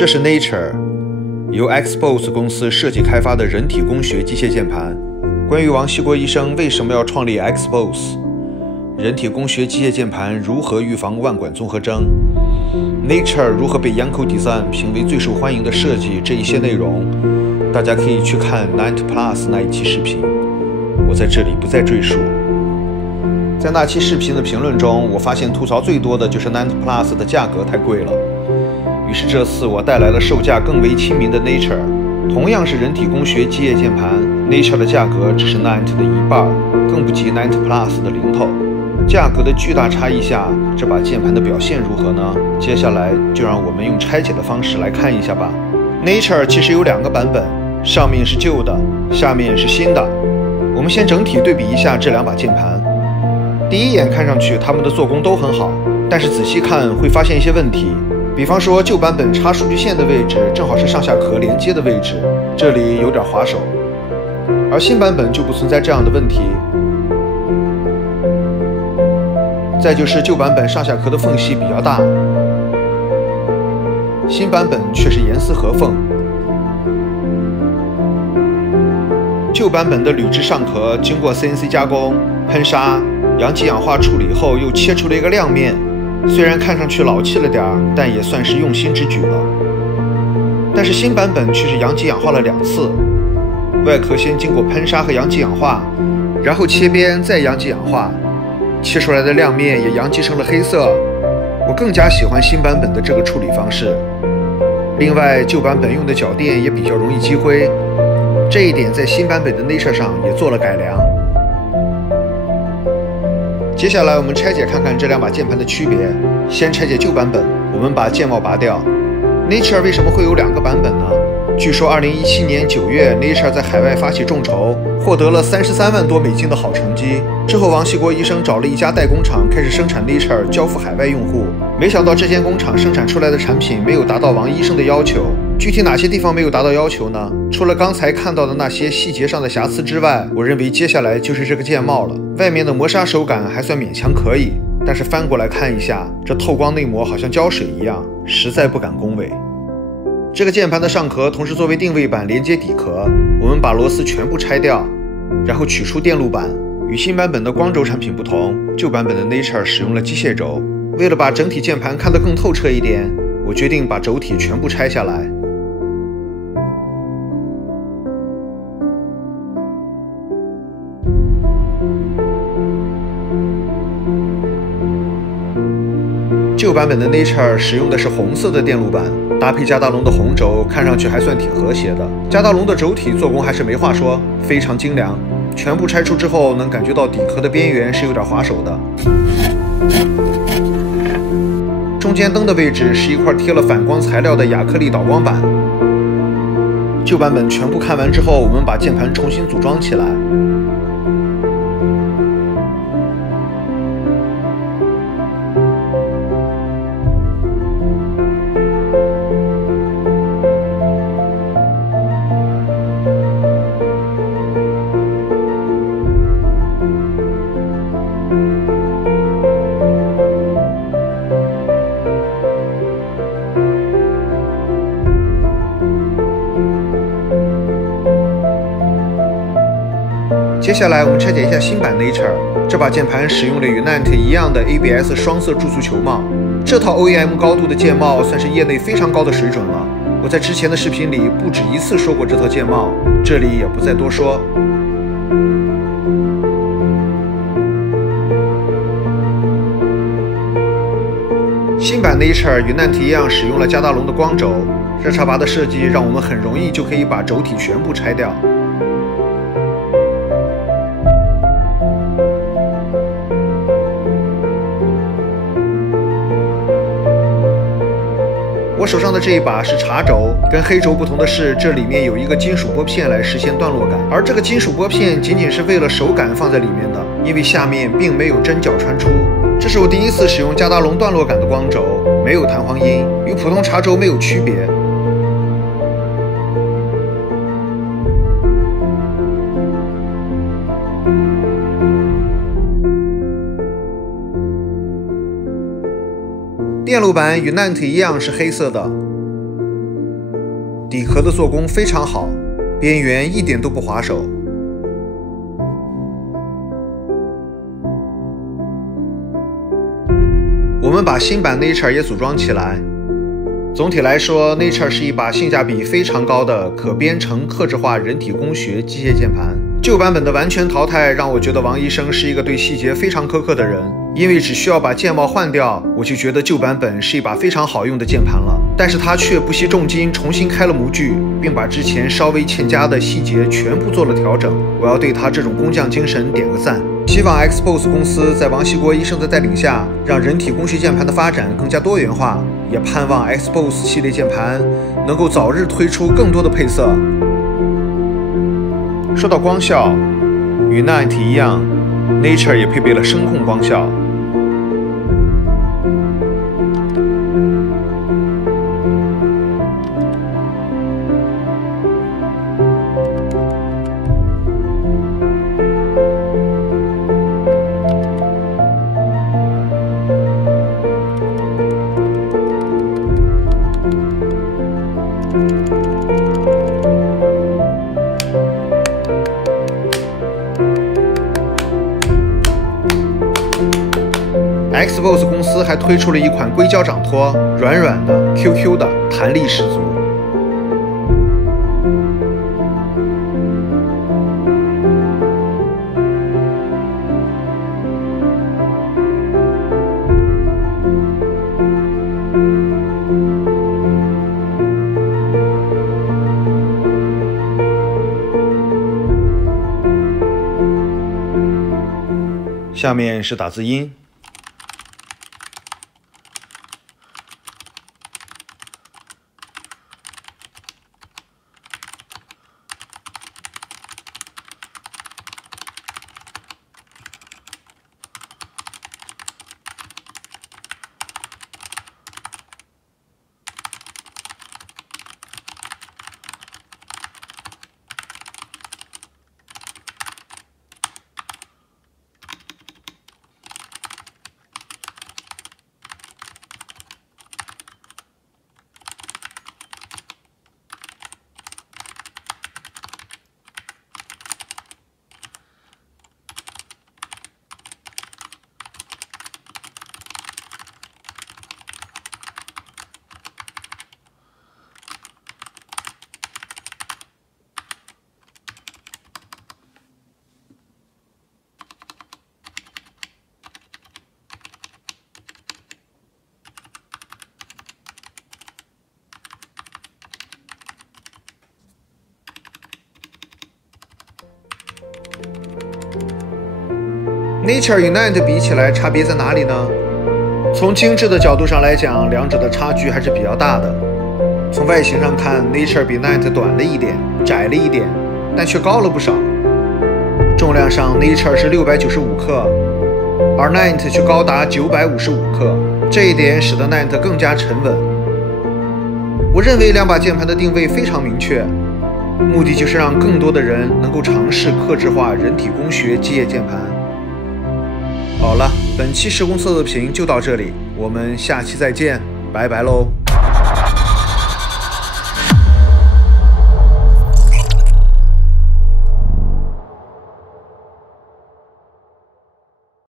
这是 Nature 由 Xbox 公司设计开发的人体工学机械键盘。关于王锡国医生为什么要创立 Xbox， 人体工学机械键盘如何预防腕管综合征， Nature 如何被 Yanko Design 评为最受欢迎的设计，这一些内容，大家可以去看 90 Plus 那一期视频，我在这里不再赘述。在那期视频的评论中，我发现吐槽最多的就是90 Plus 的价格太贵了。于是这次我带来了售价更为亲民的 Nature， 同样是人体工学机械键盘 ，Nature 的价格只是90的一半，更不及90 Plus 的零头。价格的巨大差异下，这把键盘的表现如何呢？接下来就让我们用拆解的方式来看一下吧。Nature 其实有2个版本，上面是旧的，下面是新的。我们先整体对比一下这2把键盘。第一眼看上去，它们的做工都很好，但是仔细看会发现一些问题。比方说，旧版本插数据线的位置正好是上下壳连接的位置，这里有点滑手，而新版本就不存在这样的问题。再就是旧版本上下壳的缝隙比较大，新版本却是严丝合缝。旧版本的铝制上壳经过 CNC 加工、喷砂、阳极氧化处理后，又切出了一个亮面。虽然看上去老气了点儿，但也算是用心之举了。但是新版本却是阳极氧化了2次，外壳先经过喷砂和阳极氧化，然后切边再阳极氧化，切出来的亮面也阳极成了黑色。我更加喜欢新版本的这个处理方式。另外，旧版本用的脚垫也比较容易积灰，这一点在新版本的 Nature 上也做了改良。接下来我们拆解看看这2把键盘的区别。先拆解旧版本，我们把键帽拔掉。Nature 为什么会有2个版本呢？据说2017年9月 ，Nature 在海外发起众筹，获得了33万多美金的好成绩。之后，王锡国医生找了一家代工厂开始生产 Nature， 交付海外用户。没想到这间工厂生产出来的产品没有达到王医生的要求。具体哪些地方没有达到要求呢？除了刚才看到的那些细节上的瑕疵之外，我认为接下来就是这个键帽了。外面的磨砂手感还算勉强可以，但是翻过来看一下，这透光内膜好像胶水一样，实在不敢恭维。这个键盘的上壳同时作为定位板连接底壳，我们把螺丝全部拆掉，然后取出电路板。与新版本的光轴产品不同，旧版本的 Nature 使用了机械轴。为了把整体键盘看得更透彻一点，我决定把轴体全部拆下来。旧版本的 Nature 使用的是红色的电路板，搭配加达龙的红轴，看上去还算挺和谐的。加达龙的轴体做工还是没话说，非常精良。全部拆出之后，能感觉到底壳的边缘是有点滑手的。中间灯的位置是一块贴了反光材料的亚克力导光板。旧版本全部看完之后，我们把键盘重新组装起来。接下来我们拆解一下新版 Nature， 这把键盘使用了与 90 一样的 ABS 双色注塑球帽。这套 OEM 高度的键帽算是业内非常高的水准了。我在之前的视频里不止1次说过这套键帽，这里也不再多说。新版 Nature 与90一样使用了加达龙的光轴，这插拔的设计让我们很容易就可以把轴体全部拆掉。我手上的这一把是茶轴，跟黑轴不同的是，这里面有一个金属拨片来实现段落感，而这个金属拨片仅仅是为了手感放在里面的，因为下面并没有针脚穿出。这是我第1次使用加达龙段落感的光轴，没有弹簧音，与普通茶轴没有区别。电路板与 90 一样是黑色的。底壳的做工非常好，边缘一点都不划手。我们把新版 Nature 也组装起来。总体来说 ，Nature 是一把性价比非常高的可编程客制化人体工学机械键盘。旧版本的完全淘汰让我觉得王医生是一个对细节非常苛刻的人，因为只需要把键帽换掉，我就觉得旧版本是一把非常好用的键盘了。但是他却不惜重金重新开了模具，并把之前稍微欠佳的细节全部做了调整。我要对他这种工匠精神点个赞。希望 Xpose 公司在王锡国医生的带领下，让人体工学键盘的发展更加多元化，也盼望 Xpose 系列键盘能够早日推出更多的配色。说到光效，与 Knight 一样 ，Nature 也配备了声控光效。Xpose 公司还推出了一款硅胶掌托，软软的、QQ 的，弹力十足。下面是打字音。Nature 与 Knight 比起来，差别在哪里呢？从精致的角度上来讲，两者的差距还是比较大的。从外形上看 ，Nature 比 Knight 短了一点，窄了一点，但却高了不少。重量上 ，Nature 是695克，而 Knight 却高达955克，这一点使得 Knight 更加沉稳。我认为两把键盘的定位非常明确，目的就是让更多的人能够尝试客制化人体工学机械键盘。好了，本期施工测评就到这里，我们下期再见，拜拜喽。